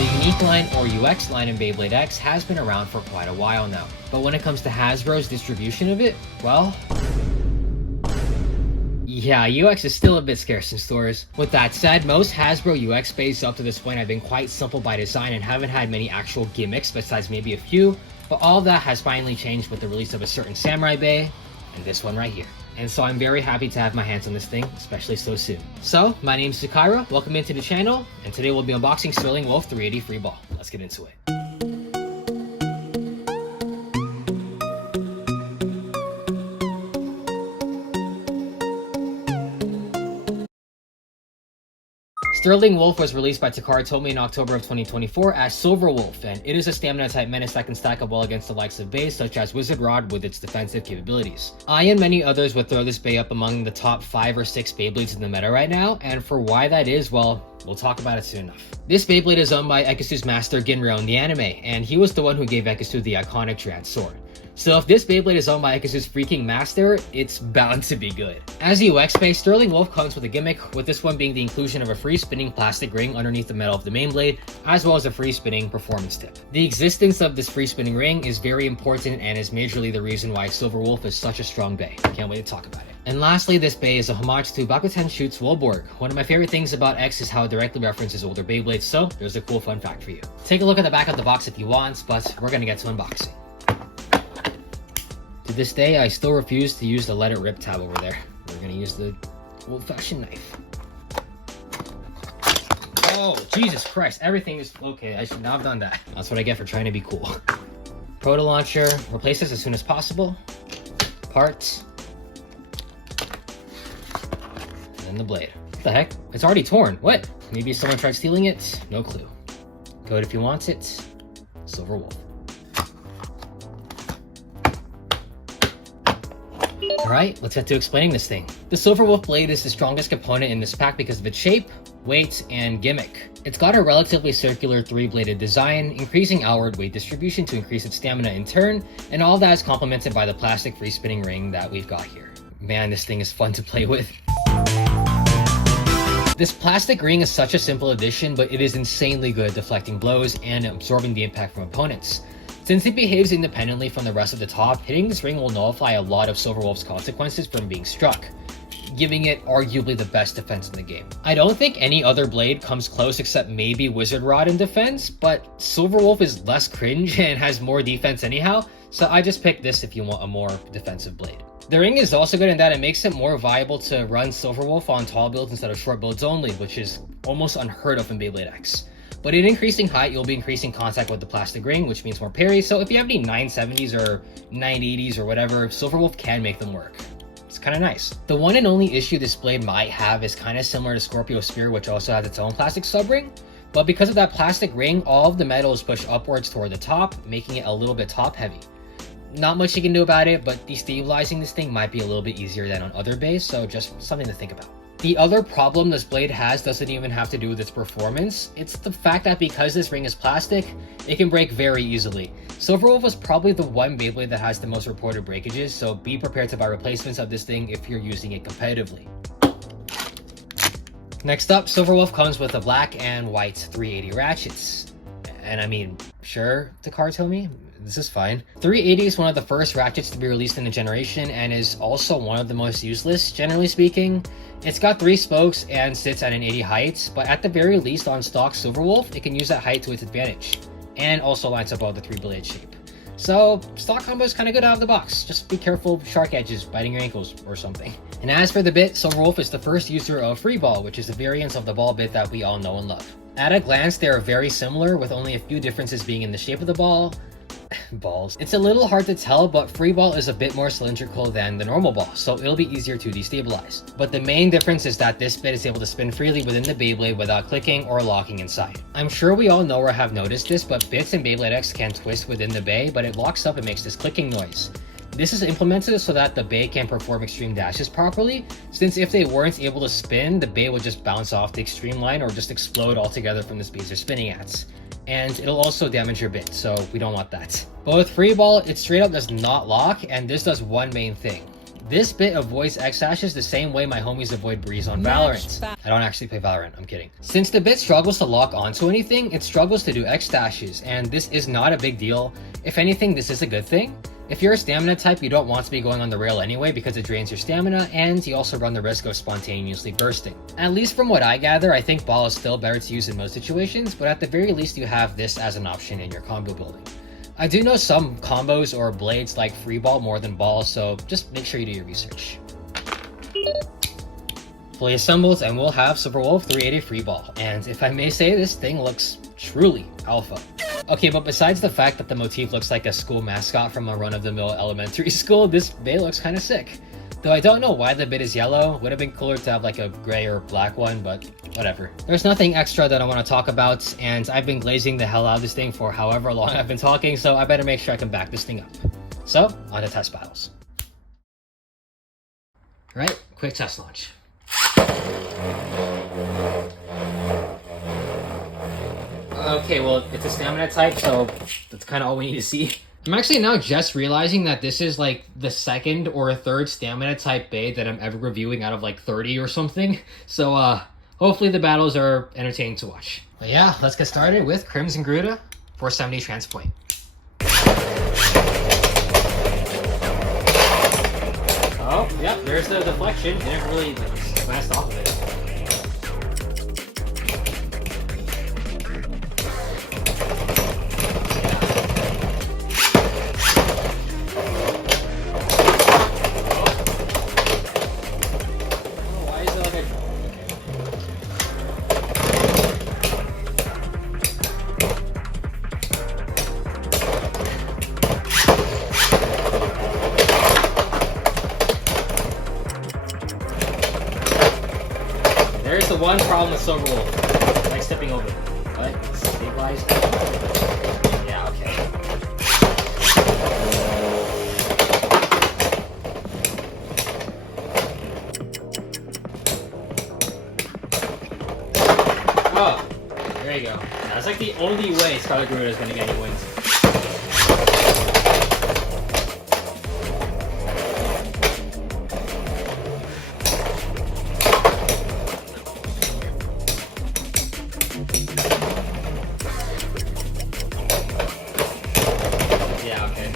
The unique line or UX line in Beyblade X has been around for quite a while now, but when it comes to Hasbro's distribution of it, well, yeah, UX is still a bit scarce in stores. With that said, most Hasbro UX bays up to this point have been quite simple by design and haven't had many actual gimmicks besides maybe a few, but all of that has finally changed with the release of a certain Samurai Bay, and this one right here. And so I'm very happy to have my hands on this thing, especially so soon. So, my name is Zukaira, welcome into the channel, and today we'll be unboxing Sterling Wolf 380 Free Ball. Let's get into it. Sterling Wolf was released by Takara Tomy in October of 2024 as Silver Wolf, and it is a stamina-type menace that can stack up well against the likes of bays such as Wizard Rod with its defensive capabilities. I and many others would throw this bay up among the top 5 or 6 Beyblades in the meta right now, and for why that is, well, we'll talk about it soon enough. This Beyblade is owned by Ekisu's master Ginro in the anime, and he was the one who gave Ekisu the iconic Trans Sword. So if this Beyblade is owned by Ekisu's freaking master, it's bound to be good. As a UX base, Sterling Wolf comes with a gimmick, with this one being the inclusion of a free spinning plastic ring underneath the metal of the main blade, as well as a free spinning performance tip. The existence of this free spinning ring is very important and is majorly the reason why Silver Wolf is such a strong bay. Can't wait to talk about it. And lastly, this bay is a homage to Bakuten Shoot's Wolborg. One of my favorite things about X is how it directly references older Beyblades, so there's a cool fun fact for you. Take a look at the back of the box if you want, but we're gonna get to unboxing. To this day, I still refuse to use the let it rip tab over there. We're gonna use the old-fashioned knife. Oh, Jesus Christ, everything is okay. I should not have done that. That's what I get for trying to be cool. Proto launcher, replace this as soon as possible. Parts. And then the blade. What the heck? It's already torn. What? Maybe someone tried stealing it? No clue. Code if you want it. Silver Wolf. Alright, let's get to explaining this thing. The Silver Wolf blade is the strongest component in this pack because of its shape, weight, and gimmick. It's got a relatively circular 3-bladed design, increasing outward weight distribution to increase its stamina in turn, and all that is complemented by the plastic free spinning ring that we've got here. Man, this thing is fun to play with. This plastic ring is such a simple addition, but it is insanely good at deflecting blows and absorbing the impact from opponents. Since it behaves independently from the rest of the top, hitting this ring will nullify a lot of Silver Wolf's consequences from being struck, giving it arguably the best defense in the game. I don't think any other blade comes close except maybe Wizard Rod in defense, but Silver Wolf is less cringe and has more defense anyhow, so I just picked this if you want a more defensive blade. The ring is also good in that it makes it more viable to run Silver Wolf on tall builds instead of short builds only, which is almost unheard of in Beyblade X. But in increasing height, you'll be increasing contact with the plastic ring, which means more parries, so if you have any 970s or 980s or whatever, Silver Wolf can make them work. It's kind of nice. The one and only issue this blade might have is kind of similar to Scorpio Spear, which also has its own plastic sub-ring, but because of that plastic ring, all of the metal is pushed upwards toward the top, making it a little bit top-heavy. Not much you can do about it, but destabilizing this thing might be a little bit easier than on other bays, so just something to think about. The other problem this blade has doesn't even have to do with its performance. It's the fact that because this ring is plastic, it can break very easily. Silver Wolf was probably the one Beyblade that has the most reported breakages, so be prepared to buy replacements of this thing if you're using it competitively. Next up, Silver Wolf comes with a black and white 380 ratchets. And I mean, sure, Takara Tomy, this is fine. 380 is one of the first ratchets to be released in the generation and is also one of the most useless, generally speaking. It's got 3 spokes and sits at an 80 height, but at the very least on stock Silver Wolf, it can use that height to its advantage, and also lines up well the 3-blade shape. So, stock combo is kind of good out of the box. Just be careful of shark edges biting your ankles or something. And as for the bit, Silver Wolf is the first user of Free Ball, which is a variant of the ball bit that we all know and love. At a glance, they are very similar, with only a few differences being in the shape of the ball. Balls. It's a little hard to tell, but Free Ball is a bit more cylindrical than the normal ball, so it'll be easier to destabilize. But the main difference is that this bit is able to spin freely within the Beyblade without clicking or locking inside. I'm sure we all know or have noticed this, but bits in Beyblade X can twist within the bay, but it locks up and makes this clicking noise. This is implemented so that the bay can perform extreme dashes properly, since if they weren't able to spin, the bay would just bounce off the extreme line or just explode altogether from the speeds they're spinning at. And it'll also damage your bit, so we don't want that. But with Free Ball, it straight up does not lock, and this does one main thing. This bit avoids X dashes the same way my homies avoid Breeze on Valorant. I don't actually play Valorant, I'm kidding. Since the bit struggles to lock onto anything, it struggles to do X dashes, and this is not a big deal. If anything, this is a good thing. If you're a stamina type, you don't want to be going on the rail anyway because it drains your stamina, and you also run the risk of spontaneously bursting. At least from what I gather, I think ball is still better to use in most situations, but at the very least you have this as an option in your combo building. I do know some combos or blades like free ball more than ball, so just make sure you do your research. Fully assembled, and we'll have Silverwolf 380 free ball, and if I may say, this thing looks truly alpha. Okay, but besides the fact that the motif looks like a school mascot from a run-of-the-mill elementary school, this bit looks kind of sick. Though I don't know why the bit is yellow. Would have been cooler to have like a gray or black one, but whatever. There's nothing extra that I want to talk about, and I've been glazing the hell out of this thing for however long I've been talking, so I better make sure I can back this thing up. So, on to test battles. Alright, quick test launch. Okay, well, it's a stamina type, so that's kind of all we need to see. I'm actually now just realizing that this is like the second or third stamina type bait that I'm ever reviewing out of like 30 or something. So hopefully the battles are entertaining to watch. But yeah, let's get started with Crimson Gruta 470 Transpoint. Oh, yeah, there's the deflection. Didn't really blast off of it. There's the one problem with Silverwolf. Like stepping over. What? Stabilized? Yeah, okay. Oh, there you go. That's like the only way Scarlet Gruta is gonna get any wins.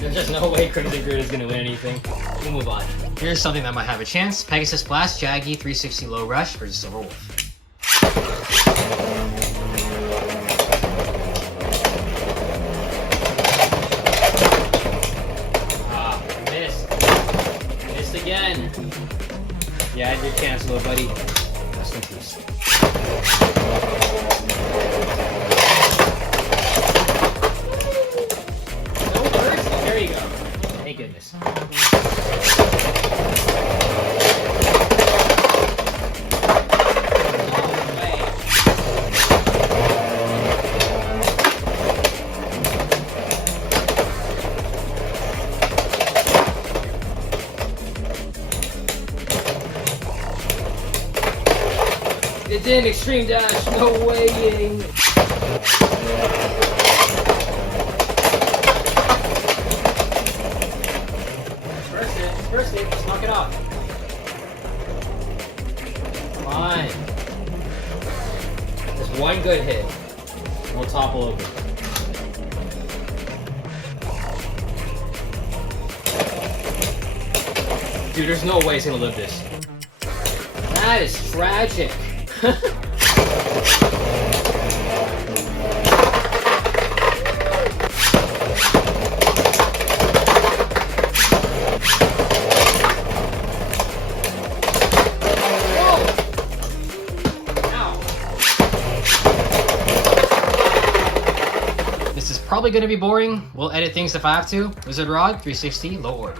There's just no way Crimson Gruta is going to win anything. We'll move on. Here's something that might have a chance. Pegasus Blast, Jaggy, 360 Low Rush versus Silverwolf. Ah, missed. Missed again. Yeah, I did cancel it, buddy. Rest in peace. There you go. Thank goodness. It did extreme dash. No way. First hit, let's knock it off. Come on. Just one good hit. We'll topple over. Dude, there's no way he's gonna live this. That is tragic. Probably going to be boring. We'll edit things if I have to. Wizard Rod, 360, low orb.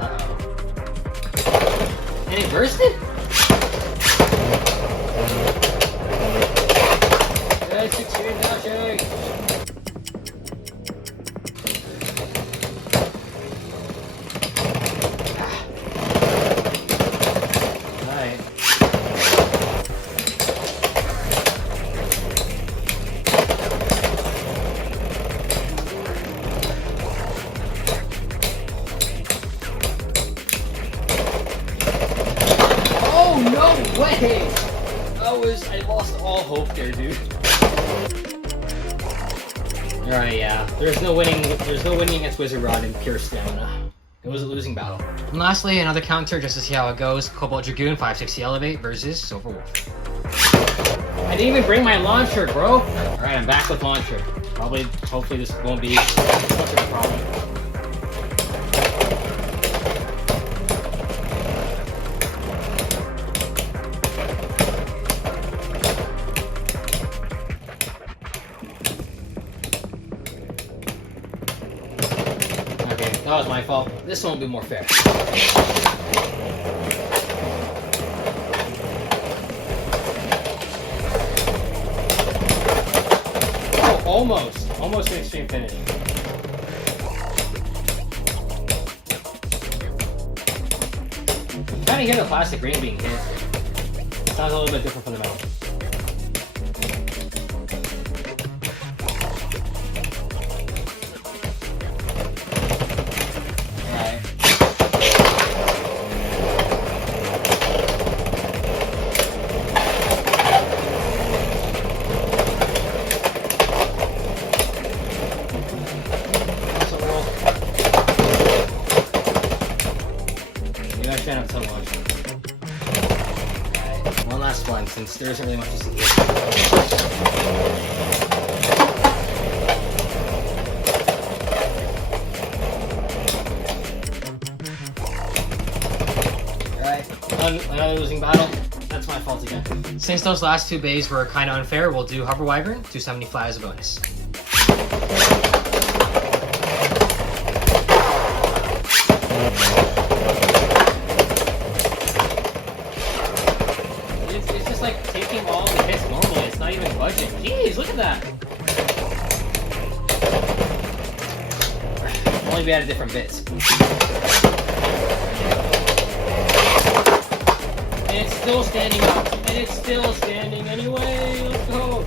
Uh-oh. And it bursted? That's extreme dodging. Okay, I lost all hope there, dude. Alright, yeah. There's no winning against Wizard Rod in pure stamina. It was a losing battle. And lastly, another counter just to see how it goes. Cobalt Dragoon 560 Elevate versus Silver Wolf. I didn't even bring my launcher, bro! Alright, I'm back with launcher. Hopefully this won't be much of a problem. Okay, that was my fault. This one will be more fair. Almost an extreme finish. I'm trying to hear the plastic ring being hit. Sounds a little bit different from the metal. One last one, since there isn't really much to see here. Alright, another losing battle. That's my fault again. Since those last two bays were kind of unfair, we'll do Hover Wyvern, 270 flat as a bonus. It's just like taking all the hits normally. It's not even budging. Jeez, look at that. Only we added different bits. And it's still standing up. And it's still standing anyway. Let's go.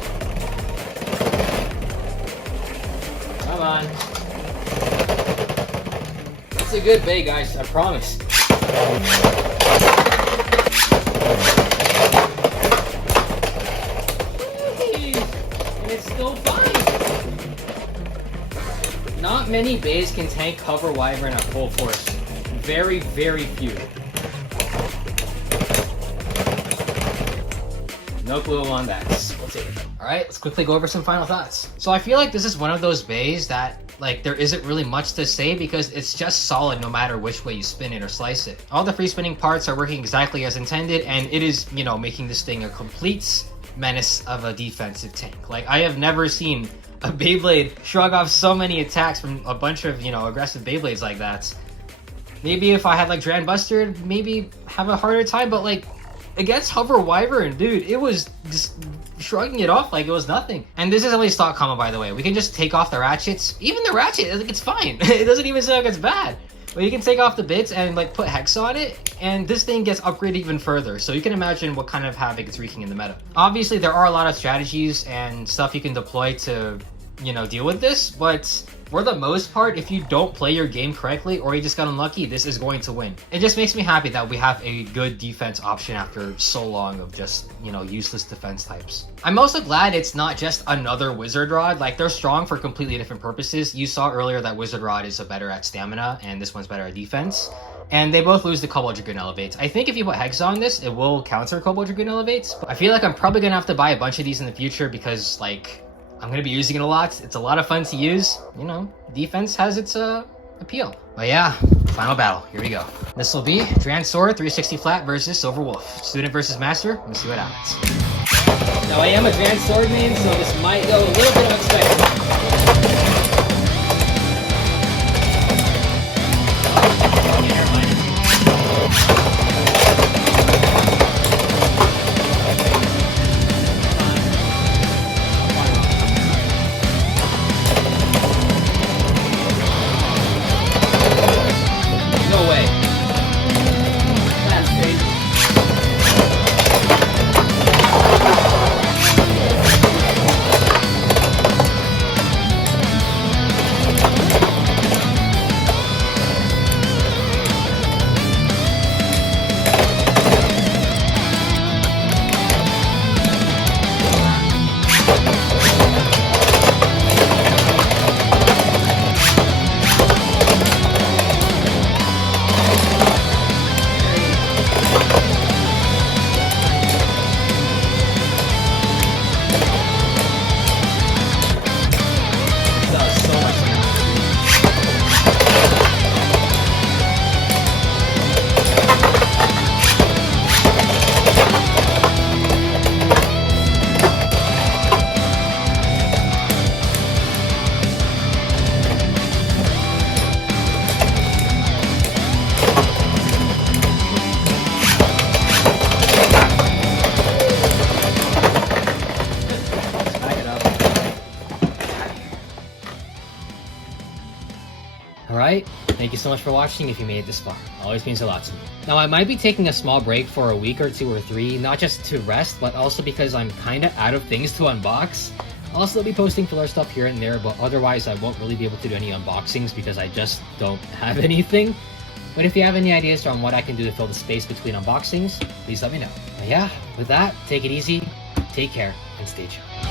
Come on. It's a good bay, guys. I promise. And it's still fine. Not many bays can tank Hover Wyvern at full force. Very, very few. No clue on that. We'll take it. Alright, let's quickly go over some final thoughts. So I feel like this is one of those bays that, like, there isn't really much to say because it's just solid no matter which way you spin it or slice it. All the free spinning parts are working exactly as intended, and it is, you know, making this thing a complete menace of a defensive tank. Like, I have never seen a Beyblade shrug off so many attacks from a bunch of, you know, aggressive Beyblades like that. Maybe if I had, like, Dran Buster, it'd maybe have a harder time, but, like, against Hover Wyvern, dude, it was just shrugging it off like it was nothing. And this is only stock combo, by the way. We can just take off the ratchets. Even the ratchet, like, it's fine. It doesn't even sound like it's bad. But you can take off the bits and, like, put hex on it, and this thing gets upgraded even further. So you can imagine what kind of havoc it's wreaking in the meta. Obviously, there are a lot of strategies and stuff you can deploy to, you know, deal with this, but for the most part, if you don't play your game correctly or you just got unlucky, this is going to win. It just makes me happy that we have a good defense option after so long of just, you know, useless defense types. I'm also glad it's not just another Wizard Rod. Like, they're strong for completely different purposes. You saw earlier that Wizard Rod is better at stamina and this one's better at defense. And they both lose the Cobalt Dragoon Elevates. I think if you put Hex on this, it will counter Cobalt Dragoon Elevates. But I feel like I'm probably gonna have to buy a bunch of these in the future because, like, I'm going to be using it a lot. It's a lot of fun to use. You know, defense has its appeal. But yeah, final battle. Here we go. This will be Dran Sword 360 flat versus Silver Wolf. Student versus Master. Let's see what happens. Now I am a Dran Sword main, so this might go a little bit unexpected. Alright, thank you so much for watching if you made it this far. It always means a lot to me. Now, I might be taking a small break for a week or 2 or 3, not just to rest, but also because I'm kinda out of things to unbox. I'll still be posting filler stuff here and there, but otherwise I won't really be able to do any unboxings because I just don't have anything. But if you have any ideas on what I can do to fill the space between unboxings, please let me know. But yeah, with that, take it easy, take care, and stay chill.